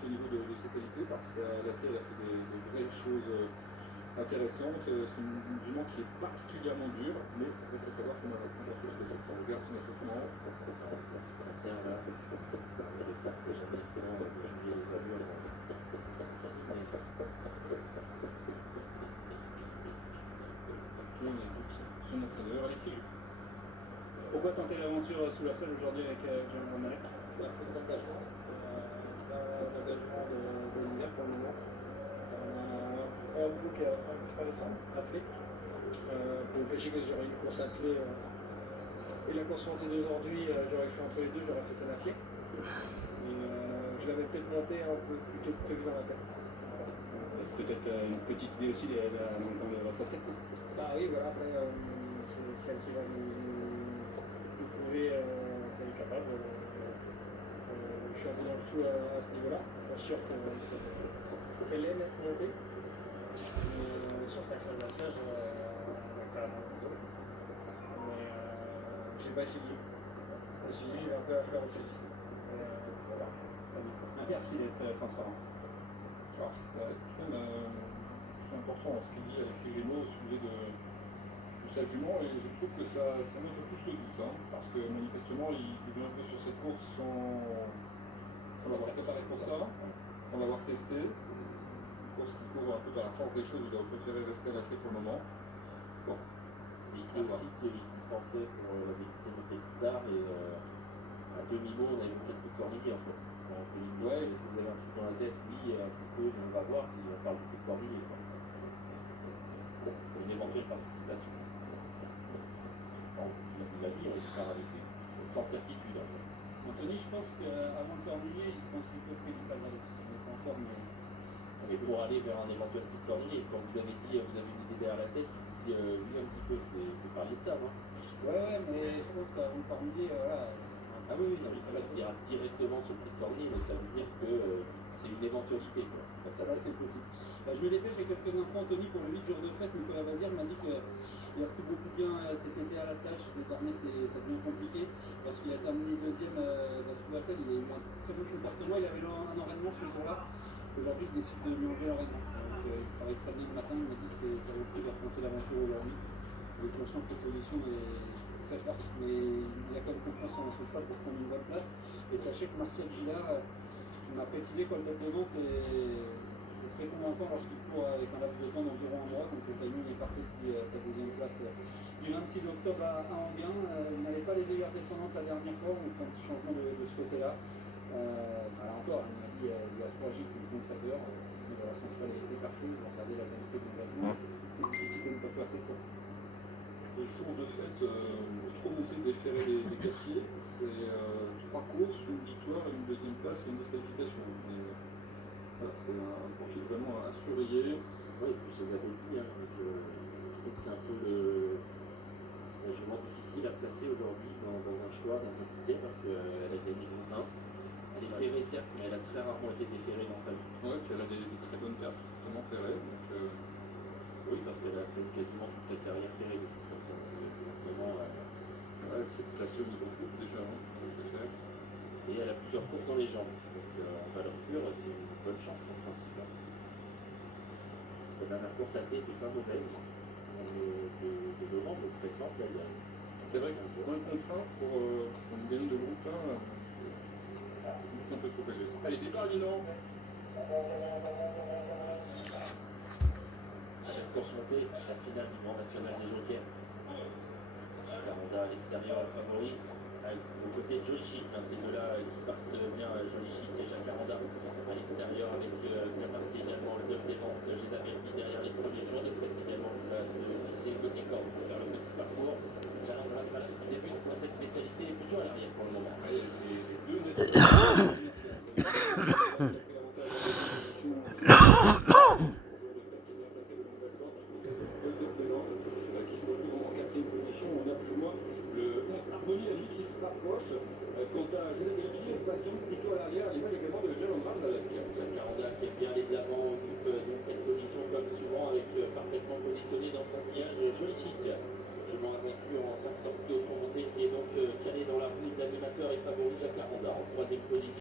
aussi au niveau de ses qualités, parce qu'à la elle a fait des vraies choses intéressantes. C'est une jument qui est particulièrement dure, mais reste à savoir comment elle va se comporter sur les 700. On regarde son échauffement. Tiens, là, de face, c'est jamais évident de juger les allures ici, mais... On écoute son entraîneur, Alexis. Pourquoi tenter l'aventure sous la selle aujourd'hui avec Jean Romanet? La faute d'engagement, l'engagement de l'hiver pour le moment. On a un boulot qui est à la fin du décembre, athlée. Pour le que j'aurais une course athlée et la course montée d'aujourd'hui, je suis entre les deux, j'aurais fait ça athlée. Et je l'avais peut-être monté un peu plus tôt que prévu dans la tête. Peut-être une petite idée aussi dans le coin de votre tête. Bah oui, voilà, après c'est celle qui va nous prouver qu'elle est capable. Je suis un peu dans le flou à ce niveau-là, pas sûr qu'elle aime être montée. Mais sur sa classe d'athlète, elle a carrément monté. Mais je n'ai pas essayé. J'ai un peu à faire au fusil. Voilà. Merci d'être transparent. Alors, c'est important ce qu'il dit Alexis Grimaud au sujet de sa jument, et je trouve que ça met un peu plus le doute, hein, parce que manifestement il est un peu sur cette course sans l'avoir préparé pour ça, sans l'avoir testé. C'est une course qui court un peu par la force des choses, il a préféré rester à la clé pour le moment. Bon. Il dit aussi qu'il pensait pour la débuter plus tard, et à demi-mot on a évoqué le coup de corniller en fait. Donc, ouais. Est-ce que vous avez un truc dans la tête? Oui, un petit peu, mais on va voir si on parle du coup de corniller. Une éventuelle participation. Bon, il l'a dit, on part avec lui, sans certitude en fait. Anthony, je pense qu'avant le corniller, il pense plutôt que du Calvados. On n'est pas encore, mais... Et pour aller vers un éventuel coup de corniller, quand vous avez dit vous avez une idée derrière la tête, il vous dit lui un petit peu, vous parliez de ça, non? Ouais, mais je pense qu'avant le corniller, voilà. Ah oui, non, je ne peux pas dire directement sur le coup de corniller, mais ça veut dire que c'est une éventualité, quoi. Ben, ça va, c'est possible. Je me dépêche, j'ai quelques infos, Anthony, pour le 8 jours de fête. Nicolas Vazir m'a dit qu'il a pris beaucoup bien cet été à l'attelage. Désormais, ça devient compliqué parce qu'il a terminé deuxième sous la selle. Il a eu un très bon comportement. Il avait un enraînement ce jour-là. Aujourd'hui, il décide de lui enlever l'enraînement. Donc, il travaille très bien le matin. Il m'a dit que ça vaut le coup de raconter l'aventure aujourd'hui. Il est conscient que l'opposition est très forte, mais il a quand même confiance en ce choix pour prendre une bonne place. Et sachez que Martial Gillard m'a précisé que le tête de Nantes est très convaincant lorsqu'il court avec un laps de temps d'environ un mois. Donc le timing est parfait depuis sa deuxième place du 26 octobre à Enghien. Il n'avait pas les œillères descendantes la dernière fois. On fait un petit changement de ce côté-là. Encore, il m'a dit il y a 3 J qui me font très peur. Mais voilà, son choix était parfait. Il va regarder la qualité de l'engagement. C'est difficile de ne pas faire cette course. Le jour de fête, trop monté déféré des 4 pieds, c'est 3 courses, une victoire, une deuxième place et une disqualification. Mais, voilà, c'est un profil vraiment à surveiller. Oui, et puis je les avais dit, hein, je trouve que c'est un peu la jument difficile à placer aujourd'hui dans un choix, dans un ticket, parce qu'elle a gagné Groupe 1. Elle est ferrée certes, mais elle a très rarement été déférée dans sa vie. Oui, puis elle a des très bonnes perfs, justement ferrées. Donc, oui, parce qu'elle a fait quasiment toute sa carrière ferrée de toute façon. Forcément, elle s'est placée au niveau groupe déjà, hein, c'est clair. Et elle a plusieurs courses dans les jambes. Donc en valeur pure, c'est une bonne chance en principe. Sa dernière course athlète n'était pas mauvaise. De novembre, le pressant, elle a. C'est vrai qu'un contrat pour une gagne de groupe 1, c'est un peu trop élevé. Allez, départ Linan. Très belle course montée, la finale du Grand National des Jokers. Jacaranda à l'extérieur, le favori. Le côté Jolly Chic, hein, ces deux-là qui partent bien, Jolly Chic et Jacaranda à l'extérieur avec bien marqué également le Golf des Ventes. Je les avais mis derrière les premiers jours de fête également qui va se glisser côté corde pour faire le petit parcours. Jacaranda qui débute pour cette spécialité est plutôt à l'arrière pour le moment. Les deux qui se retrouvent en 4e position. On a plus loin le 11 Arboni à lui qui se rapproche. Quant à José Belbini, il passionne plutôt à l'arrière, à l'image également de Jérôme Ramdalek. Jacaranda qui aime bien aller de l'avant, occupe donc cette position comme souvent avec parfaitement positionné dans son sillage Jolly Chic. Je m'en vaincu en 5 sorties au montée qui est donc calé dans la roue de l'animateur et favori Jacaranda en 3e position.